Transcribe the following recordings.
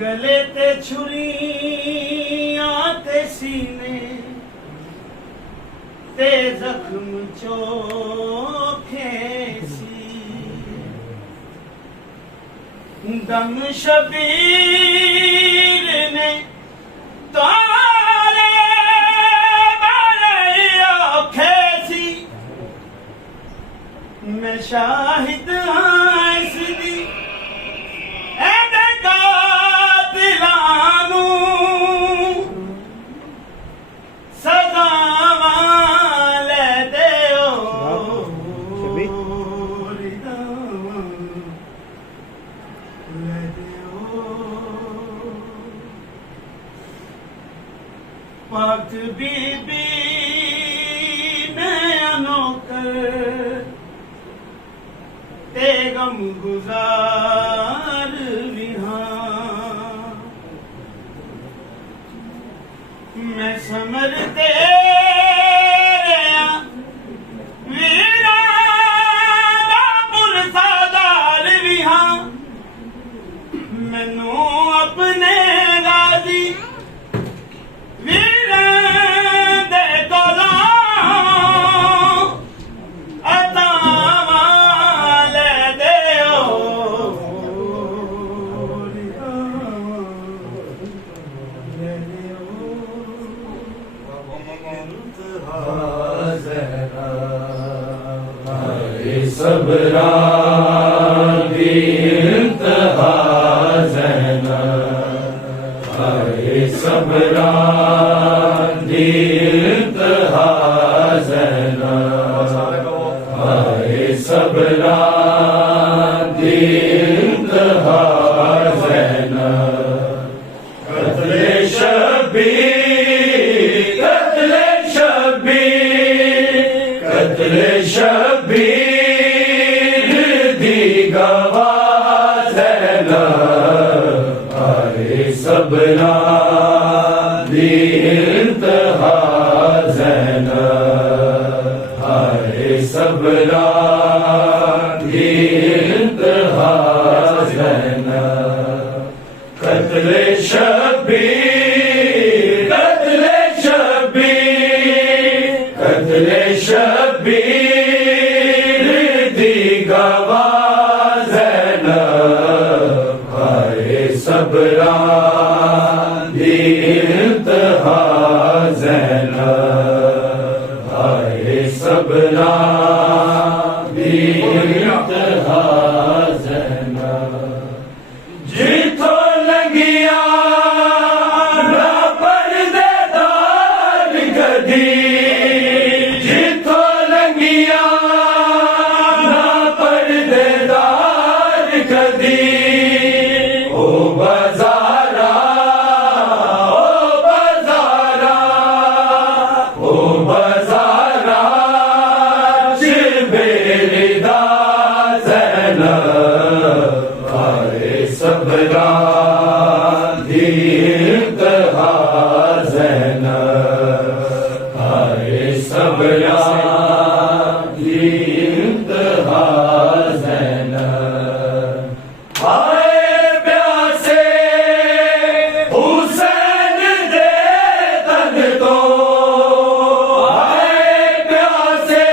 गले ते छुरियां ते सीने ते जख्म चोखे सी दम शबीर ने तारे बारे औखे सी मैं शाहिद हाँ इसदी पाक बीबी मैं अनोकर ते गम गुजार विहां मैं समरते वीरा पुरसादार विहां मैनू अपने गाजी सबरा दी इंतहा ज़ैना हाय सबरा दी इंतहा ज़ैना हाय सबरा दी इंतहा ज़ैना कत्ले शब्बीर कत्ले शब्बीर कत्ले शब्बीर सबरा दी इंतहा ज़ैना हाय सबरा दी इंतहा ज़ैना कत्ले शब्बीर कत्ले शब्बीर कत्ले शब्बीर दी गवाह ज़ैना हाय सबरा इंतहा ज़ैना हाय सबरा दी इंतहा ज़ैना जिथों लंघिया ना पर्देदार कदी जिथों लंघिया ना पर्देदार कदी ओ बाज़ारा सबरा दी इंतहा ज़ैना हाय सबरा दी इंतहा ज़ैना हाय प्यासे हुसैन दे तन तो हाय प्यासे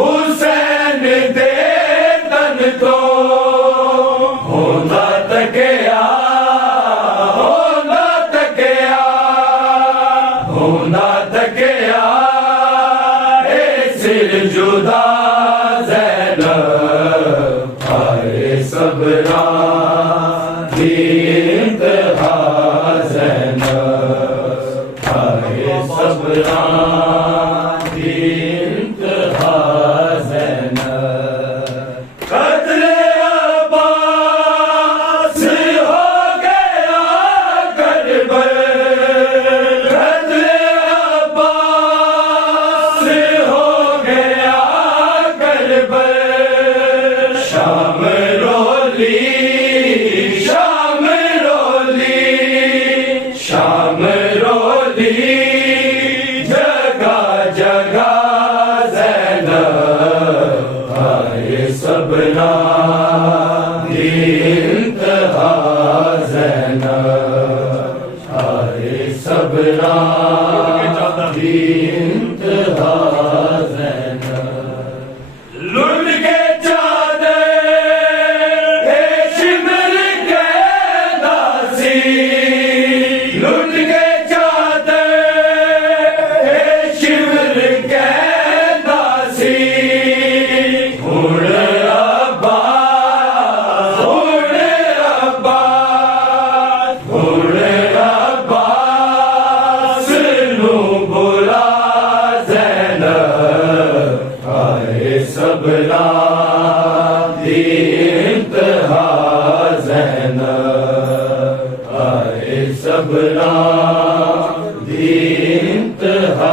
हुसैन दे तन तो होना तकिया सिर जुदा ज़ैना हाय सबरा दी इंतहा ज़ैना हाय सबरा दी इंतहा ज़ैना कत्ले अब्बास हो गया कर शाम रोली जगह जगह ज़ैनब आए सबना इंतहा ज़ैनब आए सबना इंतहा ज़ैनब लुट के चादर के शिमर के दासी लुट के चादर के शिमर के दासी हुण अब्बास हुण अब्बास हुण अब्बास नू बुला ज़ैनब आए सबना इंतहा ज़ैनब आए सबना इंतहा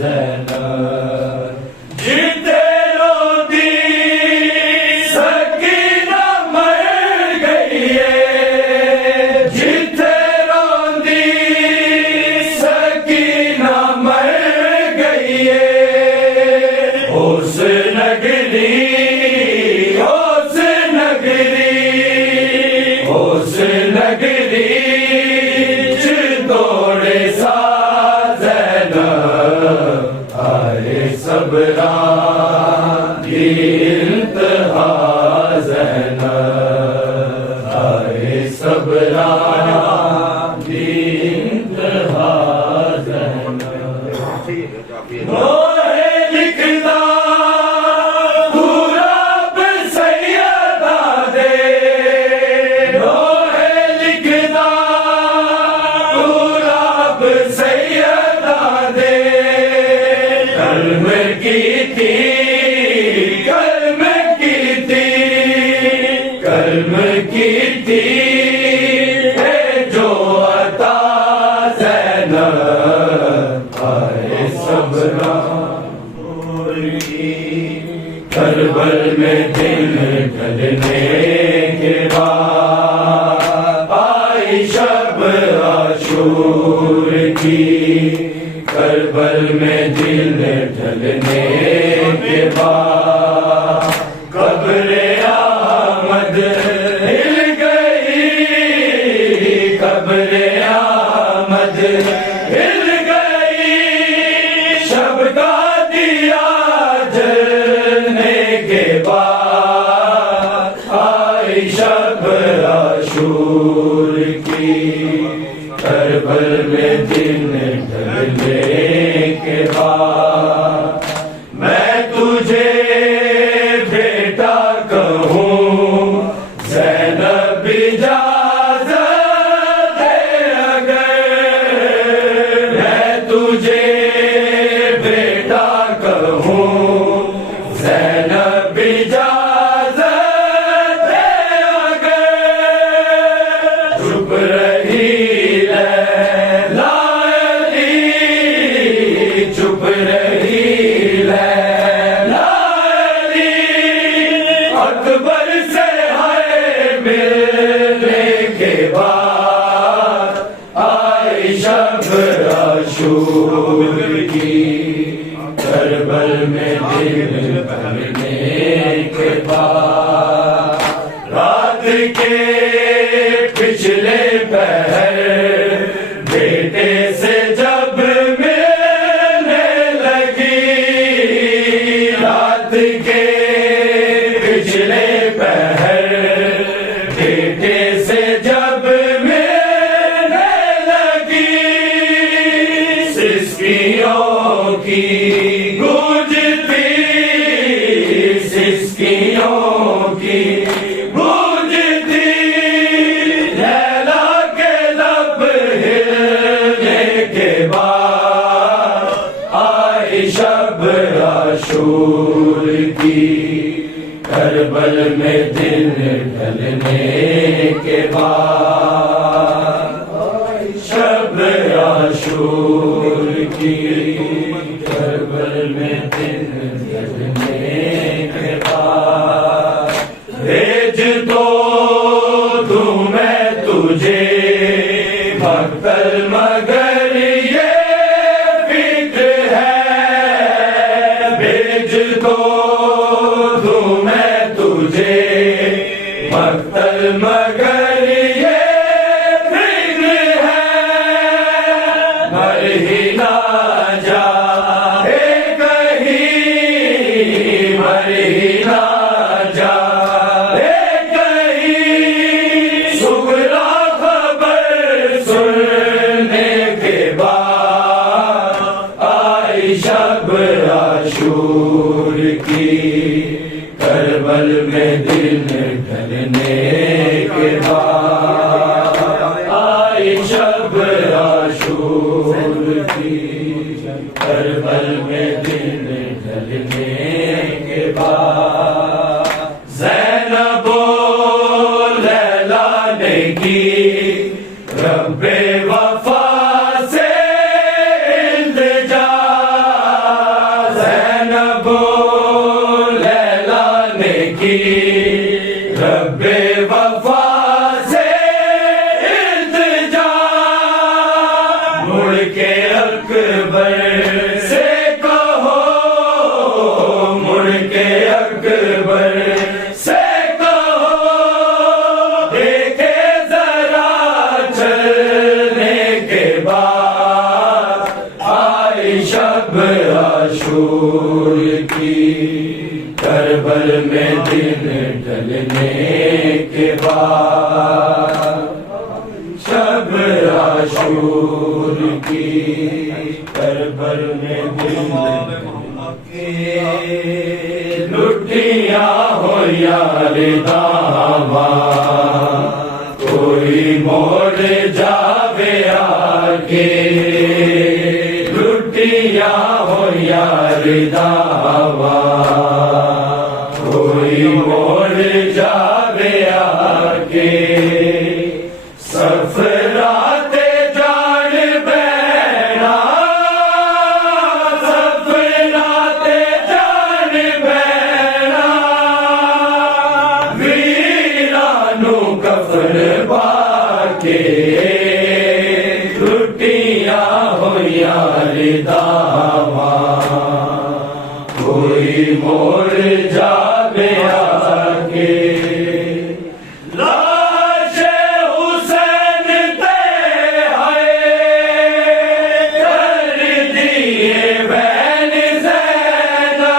ज़ैनब जिते रोती सकीना मर गई है जिते रोती सकीना मर गई है उस नगरी उस नगरी उस नगरी च दौड़े सा ज़ैनब आए सबना इंतहा ज़ैनब आए सबना इंतहा ज़ैनब लोहे लिखदा गुलाब सैयदा दे लोहे लिखदा गुलाब सैयदा दे कलम की थी कलम की थी कलम की थी है जो अता ज़ैनब आए सबना करबल में दिन ढलने के बाद आई शब आशूर की करबल में दिन ढलने के बाद कब्रे अहमद हिल गई कब्रे अहमद हिल गई शब का दिया जलने के बाद आई शब आशूर की करबल में दिन ढलने के बाद मैं तुझे बेटा कहूँ ज़ैनब इजाज़त दे अगर मैं तुझे बेटा कहूँ ज़ैनब इजाज़त दे अगर चुप रही लैला अली चुप रही लैला अली अकबर से है मिलने के बाद आई शब आशूर की करबल में दिन ढलने के बाद रात के पिछले पहर बेटे से जब मिलने लगी रात के पिछले पहर बेटे से जब मिलने लगी सिसकियों की गूंजती सिसकियों की गूंजती लैला के लब हिलने के बाद आई शब आशूर की करबल में दिन ढलने के बाद शब आशूर की करबल में दिन ढलने के बाद भेज दो दूं मैं तुझे मक्तल मगर ये फिक्र है, भेज दो दूं मैं तुझे मक्तल मगर ये फिक्र है, मर ही ना जाए कहीं, मर ही ना जाए कहीं, सुगरा खबर सुनने के बाद आई शब आशूर की, करबल में दिन ढलने के बाद आई शब आशूर की, करबल में दिन ढलने के बाद ज़ैनबो लैला ने की रब्बे वफा से इल्तिजा, ज़ैनबो लैला ने की रब्बे वफा से इल्तिजा, मुड़ के अकबर से कहो, मुड़ के अकबर से कहो, देखे जरा चलने के बाद आई शब आशूर की, करबल में दिन ढलने के बाद शब आशूर की, करबल में दिन लुटिया हो यार दावा, कोई मोड़ जावे आगे, लुटिया हो यार दावा, कोई मोड़ जावे आगे, सफराते जान बैना, सफराते जान बैना, वीरानू कफन बाके, लुटिया हो यार दावा, कोई मोड़ जावे आगे, लाशे हुसैन ते आए कर दिए बैन ज़ैना,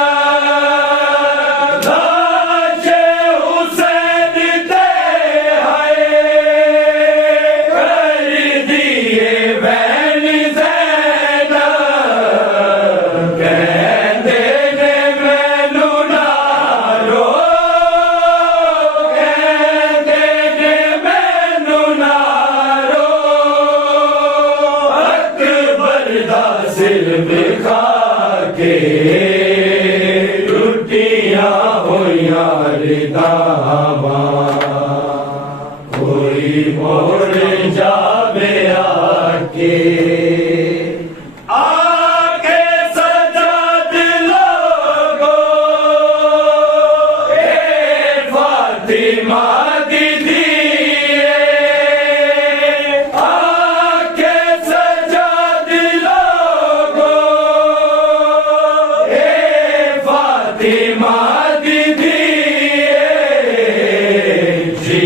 लाशे हुसैन ते आए कर दिए बैन ज़ैना, कहते ने मैनू ना रो, कहते ने मैनू ना रो, अकबर दा सिर दिखा के टुटिया होइया दावा, कोई मोड़ जावे आके, आके सजाद लोगो ए फातिमा दीदी, आके सजाद लोगो ए फातिमा दीदी, जी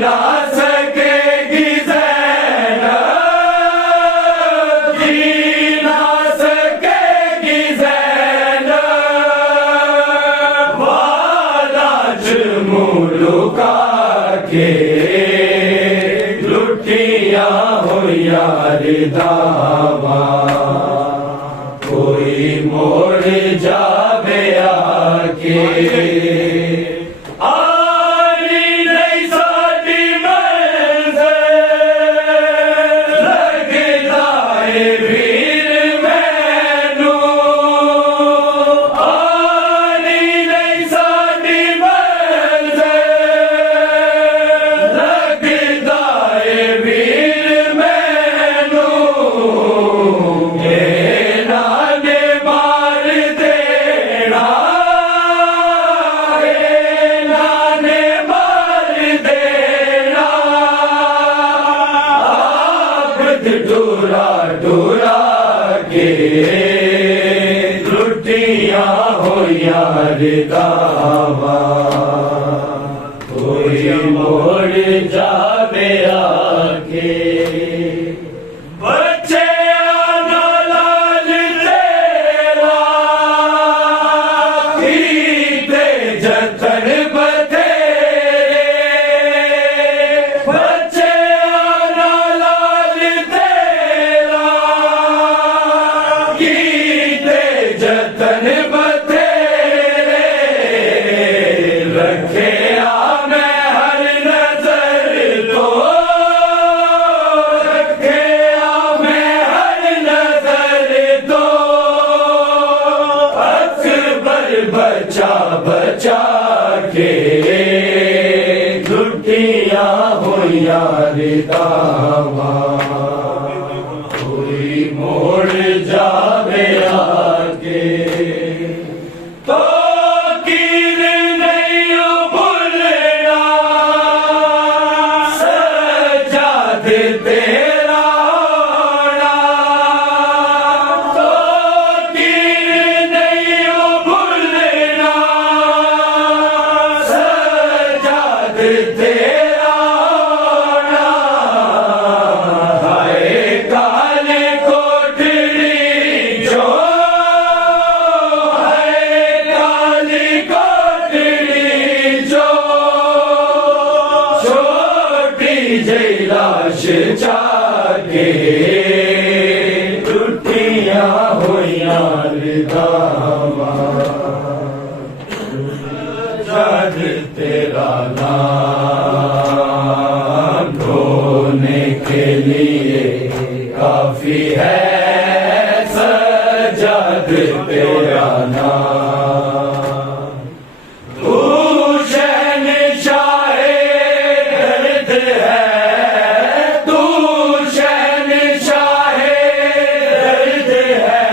ना सकेगी ज़ैनब, जी ना सकेगी ज़ैनब, वालाज मुलुका के लुटिया हो यार दावा, कोई मोड़ जावे आके, आनी नहीं साडी मंज़िल, लगदा है वीर मैनू, आनी नहीं साडी मंज़िल, लगदा है वीर मैनू, नाने मार देना है, टूरा टूरा के लुटियां होया रिदावा कोई मोड़ जावे आके बच्चे आना लाल तेरा कीते जतन बतेरे बच्चे आना लाल तेरा कीते जतन बतेरे रखे बचा बचा के लुटियां होया रिदावा कोई मोड़ जावे आगे तो कीर नहीं भूलना सजाद तेरा होना तो कीर नहीं भूलना सजाद तेरा होना हाय काले कोठड़ी जो है काली कोठड़ी जो छोटी जैलाश जाके टूटियां होया रिदावा याद तेरा नाम ढोने के लिए काफी है सजाद तेरा नाम तू शहनशाहे दर्द है तू शहनशाहे दर्द है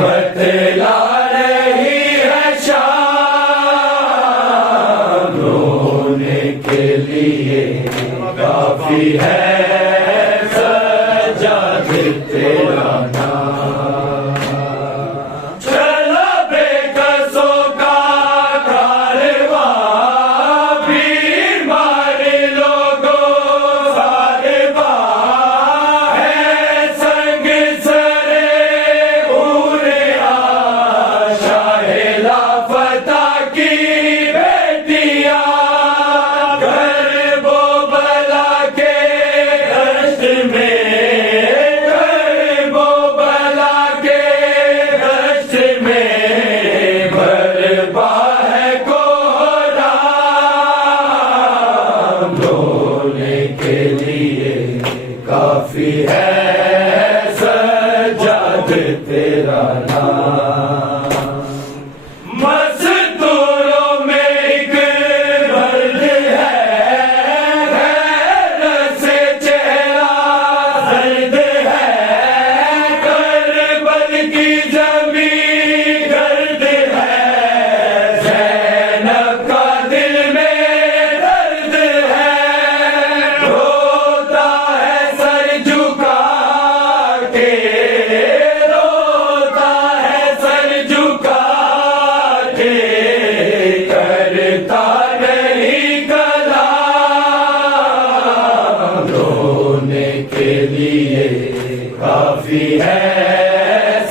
बतला रही है शाम रोने के लिए काफी है सजाद तेरा नाम चला बेकसों का कारवां भीड़ मारे लोगों सारवां है संग सरे पूरे शाहे लापता की बेटियां घर वो बला के दश्त में घर वो बला के दश्त में बरपा है कोहरा ढोने के लिए काफी है सजाद तेरा नाम मजदूरों में एक मर्द है गैर से चेहरा दर्द है करबल की जमीन गर्द है ज़ैनब का दिल में दर्द है रोता है सर झुका के रोता है सर झुका के करता नहीं कलाम रोने के लिए काफी है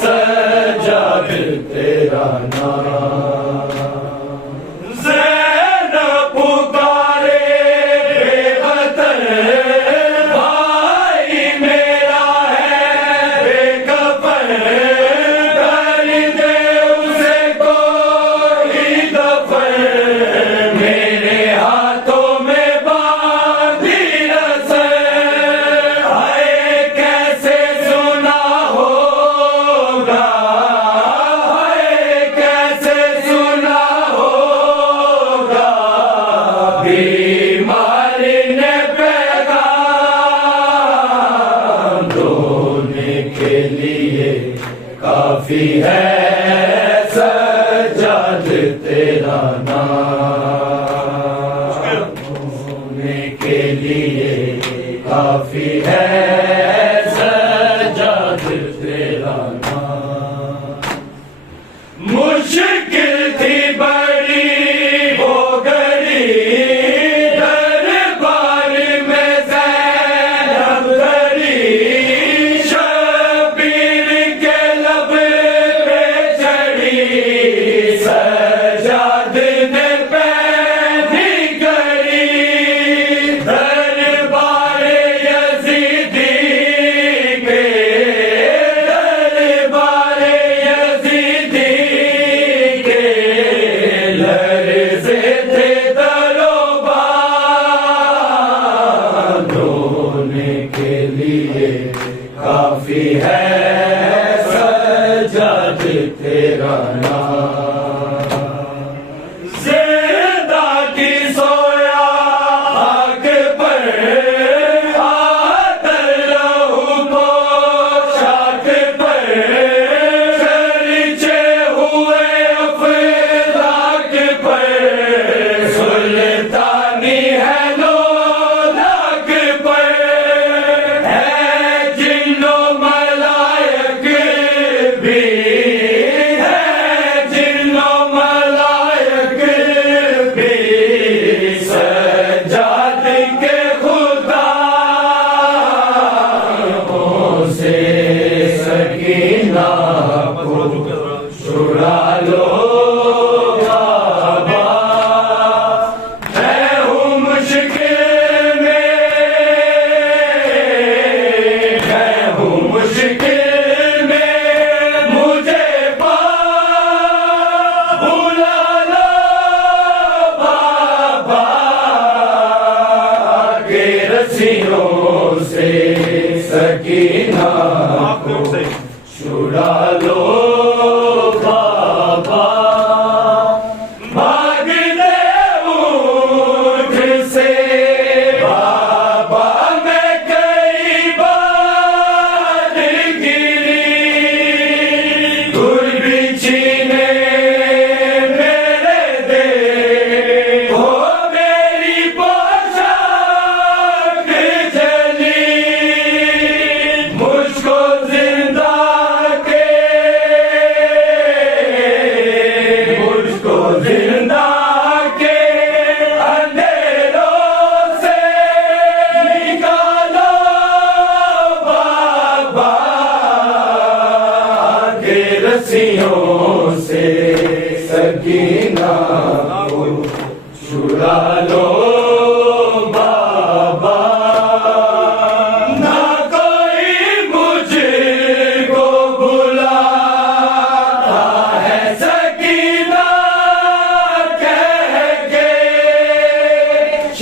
सजाद तेरा नाम ज़ैनब पुकारे बेवतन भाई मेरा है बेकफन कर दे उसे कोई दफन मेरे हाथों में बांधी रस्म हाय कैसे सुना होगा हाय कैसे सुना होगा बीमारी ने पैगाम ढोने के लिए काफी है सजाद तेरा नाम ढोने के लिए काफी है काफी है सज्जाद तेरा नाम। जिंदा की सोया आग पर आदर लहू पोशाक पर खर्चे हुए अफलाक पर सुल्तानी है लोलाक पर है जिन्नो मलायक भी है जिन्नो मलायक भी सज्जाद के खुदा से सकीना को छुड़ा लो बाबा। मैं हूँ मुश्किल में मैं हूँ मुश्किल में मुझे बुला लो बाबा के रस्सियों से सकीना को छुड़ा लो बाबा। भागने ऊँट से बाबा मैं कई बार गिरी गुरबिची ने मेरे देखो मेरी पोशाक जली मुझको जिंदा के मुझको जिंदा के अंधेरों से निकालो बाबा के रस्सियों से सकीना को छुड़ा लो बाबा। ना कोई मुझको बुलाता है सकीना कह के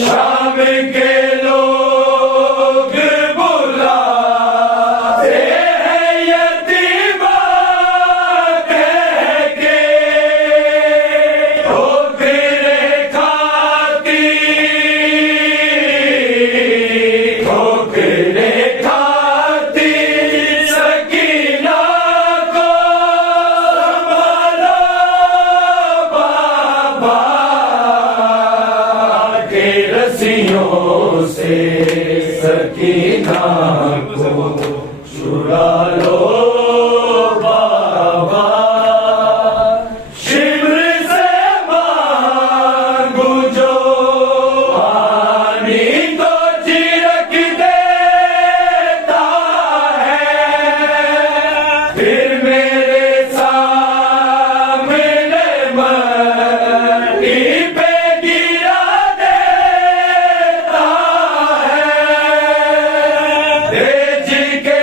शाम के लोग बुलाते हैं यतीमा कह के ठोकरे खाती ठोकरे खाती सकीना को संभालो बाबा के रस्सियों से सकीना को छुड़ा लो बाबा। शिब्र से मांगू जो पानी तो छिड़क देता है फिर मेरे सामने मट्टी पे गिरा देता है। भेज के